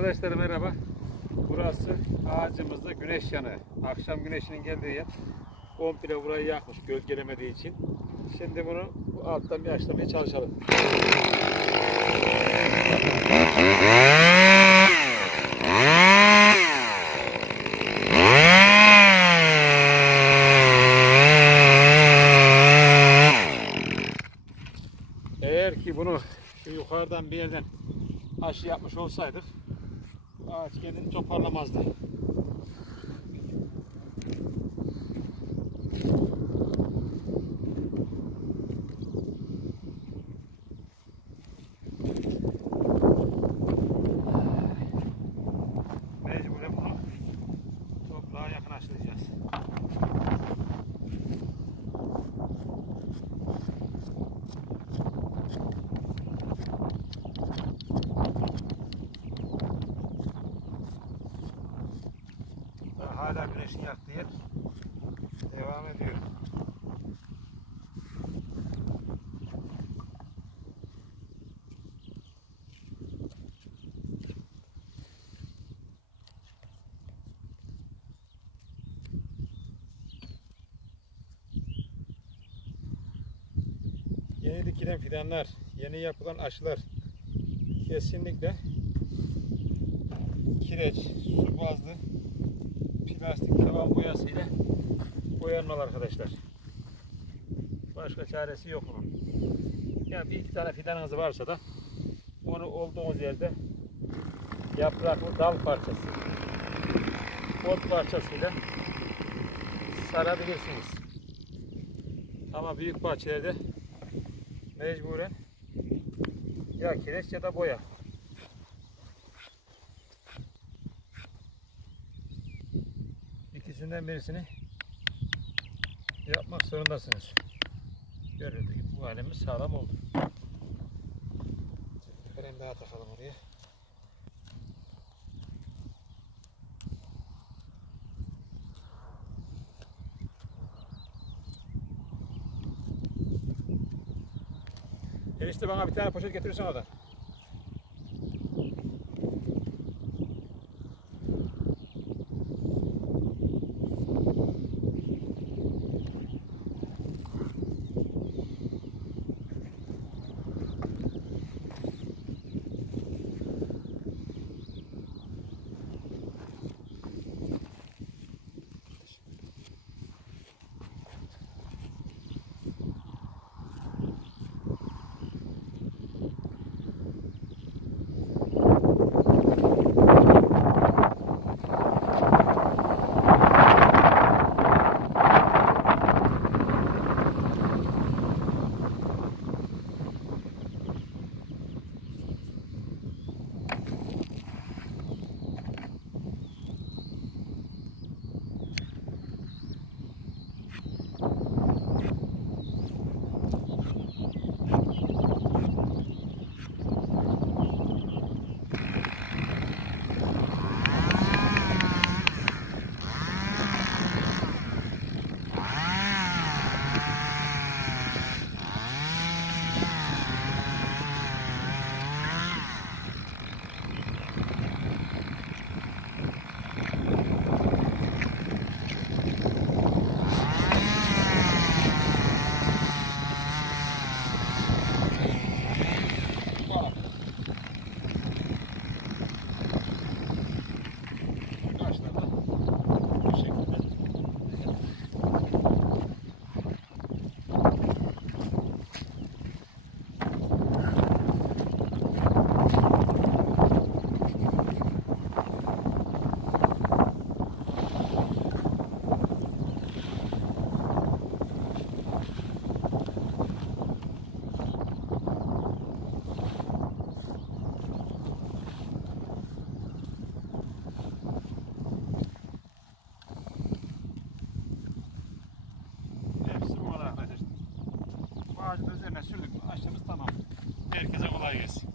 Arkadaşlar merhaba. Burası ağacımızda güneş yanı. Akşam güneşinin geldiği yer. Komple burayı yakmış gölgelemediği için. Şimdi bunu bu alttan bir açlamaya çalışalım. Eğer ki bunu yukarıdan bir yerden aşı yapmış olsaydık ağaç kendini toparlamazdı. Mecburen bunu toprağa yakın aşılayacağız. Daha hala güneşin yaktığı yer devam ediyor. Yeni dikilen fidanlar, yeni yapılan aşılar kesinlikle kireç, su bazlı plastik tavan boyasıyla boyanmalı arkadaşlar. Başka çaresi yok bunun. Ya bir iki tane fidanınız varsa da onu olduğunuz yerde yapraklı dal parçası, ot parçasıyla sarabilirsiniz. Ama büyük bahçelerde mecburen ya kireç ya da boya. İkisinden birisini yapmak zorundasınız. Gördüğünüz gibi bu halimiz sağlam oldu. Kalem daha takalım oraya. Enişte bana bir tane poşet getirirsen oradan. sürdük mü tamam. Herkese kolay gelsin.